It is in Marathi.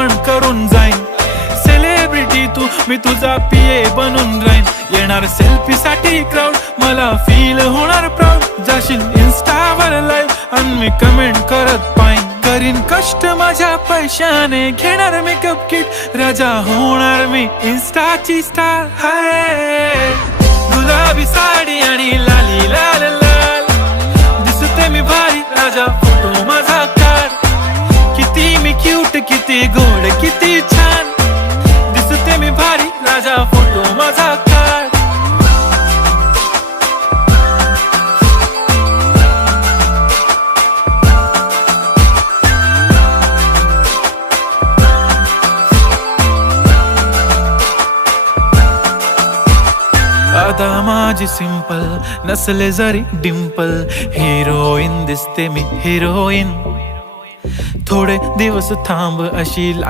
पण करून जाईन सेलिब्रिटी तू, मी तुझा PA बनून राहीन. येणार सेल्फी साठी क्राऊड, मला फील होणार प्राऊड. जाशील इन्स्टावर लाईव्ह आणि मी कमेंट करत पाईन. करीन कष्ट माझ्या पैशाने, घेणार मेकअप किट, राजा होणार मी इन्स्टाची स्टार. हाय गुलाबी साडी आणि लाली लाल लाल, दिसते मी भारी, राजा फोटो माझा काढ. किती मी क्यूट, किती गोड, किती छान, दिसते मी भारी, राजा फोटो माझा काढ. आता माझी सिंपल, नसले जरी डिंपल, हिरोईन दिसते मी हिरोईन. थोडे दिवस थांब, अशी